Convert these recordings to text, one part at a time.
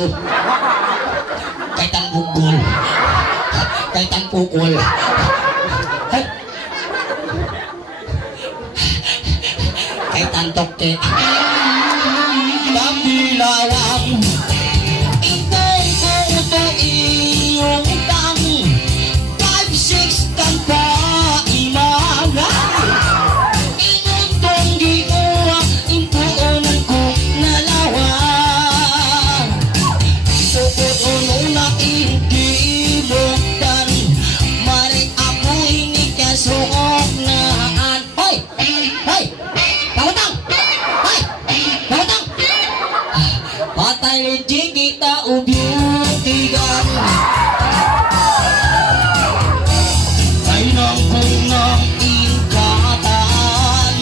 aso. Kaitan pukul. Kaitan pukul. Kaitan toke. Tapi lalang ikaw ko ito iyong tang 5-6 kan pa imagan inutong di mo impuon ko nalawan sukot uno na intibutan marit ako inikasuok naan. Hoy! Hoy! Kamatang! Hoy! Kamatang! Patay di kita ubyutigan ay nang kungang ingkatan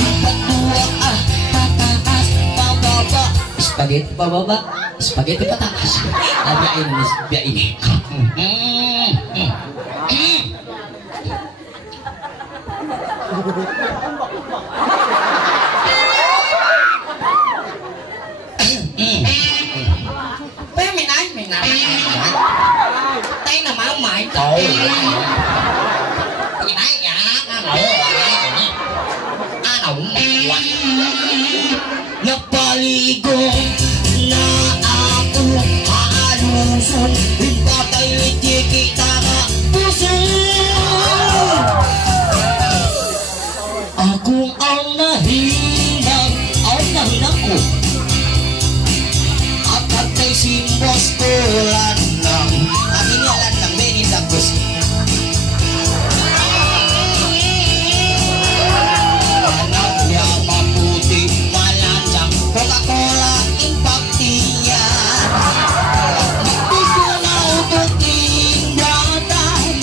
ipatua tataas pababa spaghetti pababa spaghetti pataas biya ini tay là máu mày trời gì đấy dạ nó nổ napaligo na ako halusun ipatay kita nga puso akong ang nahinang ko at pagkay simbos ko landang aking landang benitagos anak niya maputi malansang Coca-Cola impaktiya gusto na ututin datan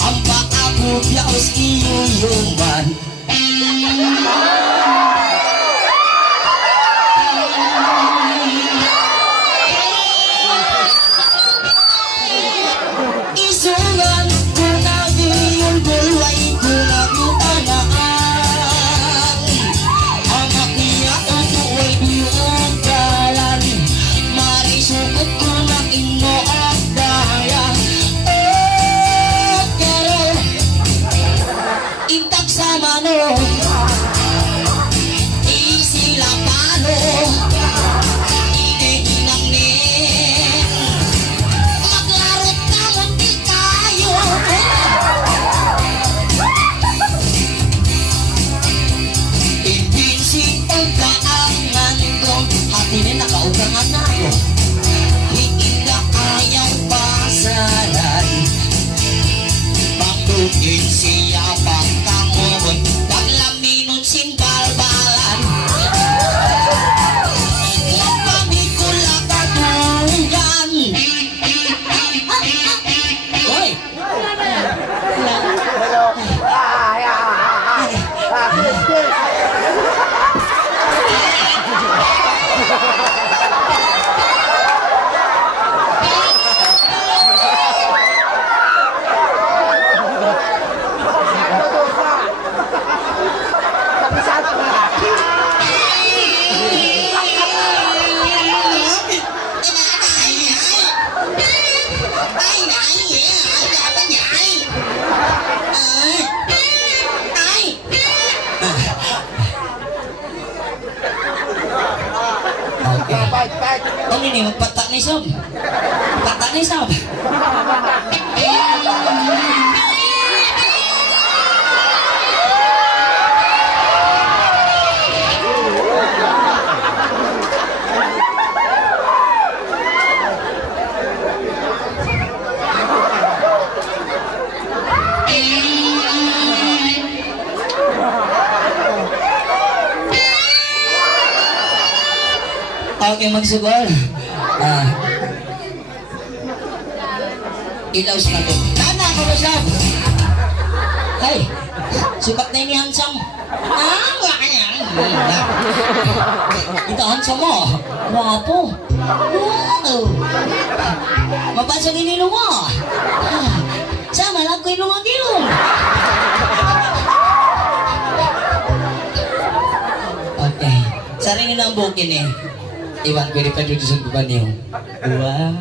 ang paako biyaos iyuyuman isungan ko na yung bulway ko na yutanaan anak niya utuway yung kalan marisukot ko na ino at daya pero intak sa mano isila pano inehinang nin maglarot ka munti tayo imbinsin o kaangan ko hatinin nakaugangan na ko hiinda ayaw pasaran pagtukin siya pagkangon paglaminon simbalbalan magpamikula katungan Hoy! Ano ini magpatak ni Sob? Patak ni Sob? Okay, magsugol. Ilaw sa natin. Nana, ako na siya. Hey, sukat na ini handsome. Wala ka niya. Ito handsome mo. Wapo. Wow. Mapasok inilong mo. Sama lang ko ilong ang ilong. Okay. Sarili na ang bukin eh. Iwan ko di pa jujusun ko ba niyo? Wow.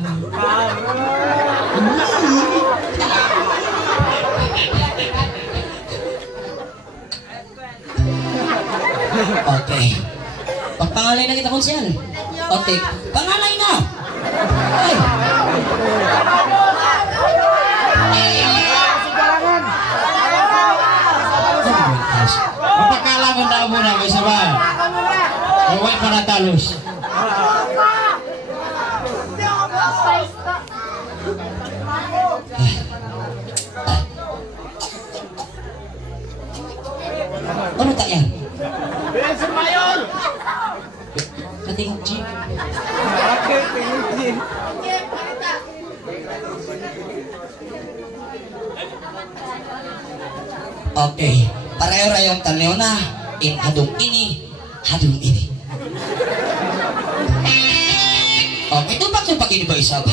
Okay. Pagpangalay na kita kung siyan. Okay. Pangalay na! Ay! Mapakalaman na mo na may sabay. Huwag pa natalos. Ano tak yan? Bensin mayon. Katingok G. Oke, tingin. Okay. Pareho rayong tanaw na. In hadong ini. Hadong ini. Okay. Ito bakit pag ini ba isa ba?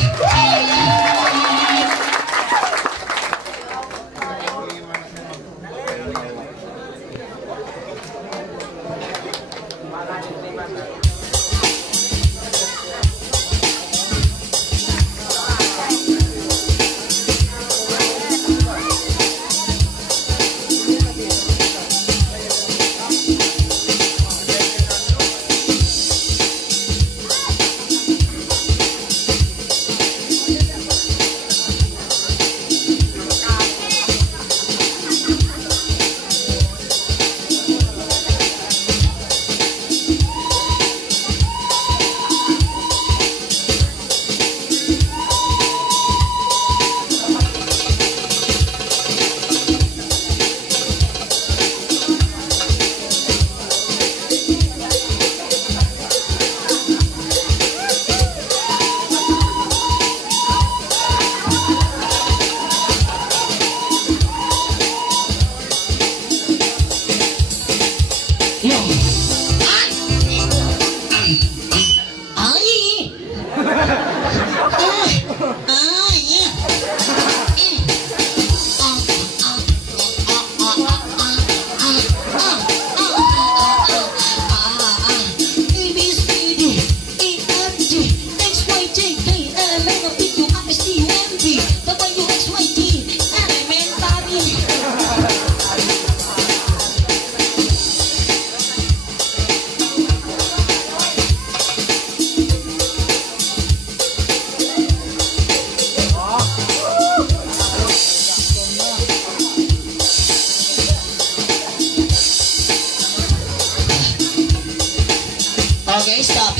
Okay, stop.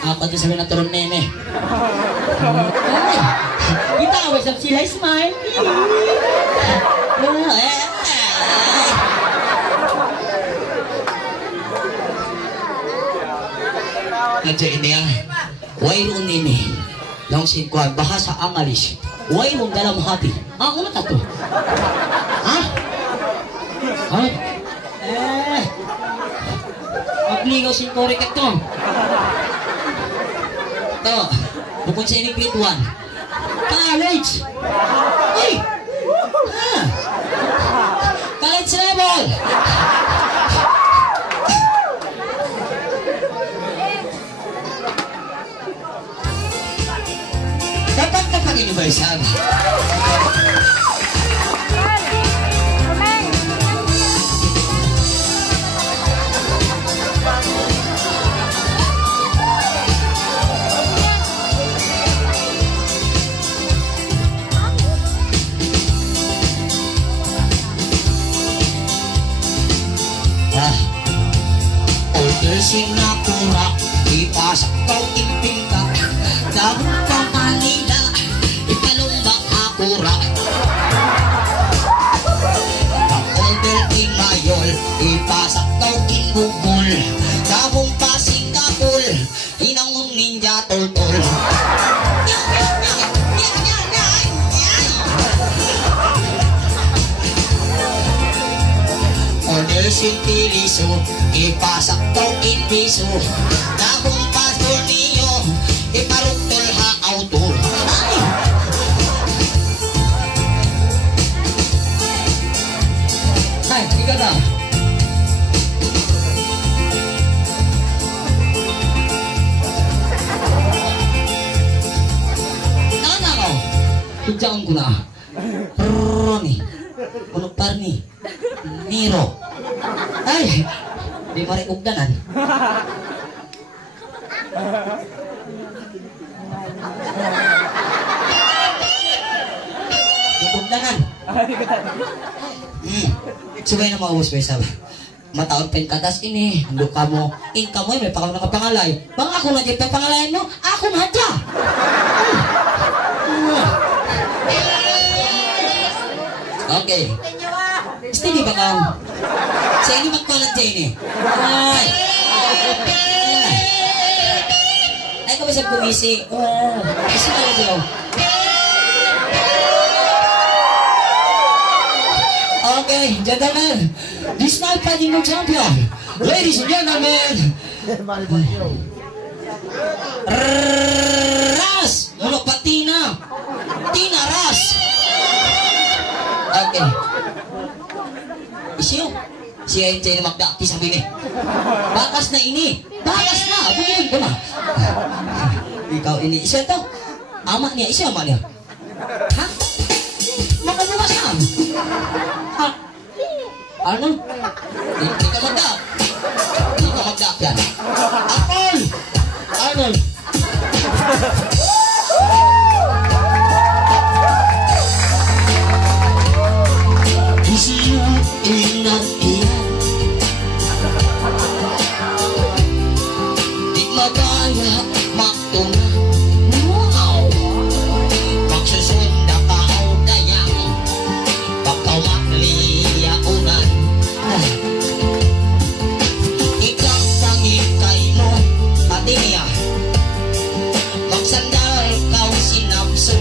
Apa tuh sabi na turun nene? Kita awes up sila smile. Nandiyo ini ya. Wairun ini. Yang singkuan bahasa Amalis. Wairun dalam hati. Ah, ano tato? Hah? Hah? Magligaw si Korek ito. Ito, bukod sa ini grade 1. College! Uy! Ah! College level! Dapat kapag inibaysan. Sinapura, ipasak kau impingka. Daun ka Manila, ipalumba akura. Kapol del Tingayol, ipasak kau kinggugol. Dabong pasing kapul, hinangon ninja toltol. Order sintiliso, ipasak kau inbiso. Dabong pastor niyo, iparutol ha auto. Ay, ikaw na. Tudyaon ko na. Roni. Puno parni. Niro. Ay! Di marikugdanan. Ikugdanan. Subay na maubos ba isa ba? Mataon pen katas ini, luka mo, inka mo, may pakaw na kapangalay. Bang ako na dito pangalayan nyo, ako madya! Okay. Steady ba ka? Sa inyo magpalat dyan eh. Ay! Ay, kami sa kumisi. Kasi pala dyan. Okay, gentlemen, this night fighting world champion, ladies and gentlemen, Ras, Muno Patina, Tina Ras. Okay, siya yung Jenny Magdaki sabi ni, bakas na ini, bakas na, bumili ko na. Ikaw ini, siya to, ama niya, siya ama niya. Ha? Makabukasan. Ha? Ano? Hindi ka magdak. Hindi ka magdak yan. Apol! Arnold! Isiyo ingat iyan. Di magaya magtunga. Wow! Magsusunda ka o dayang. Pagkaw makliya unan. Ikaw tangikay mo. Pati niya. Magsandal kau sinabso.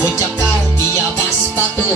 Butsak kau biyabas pato.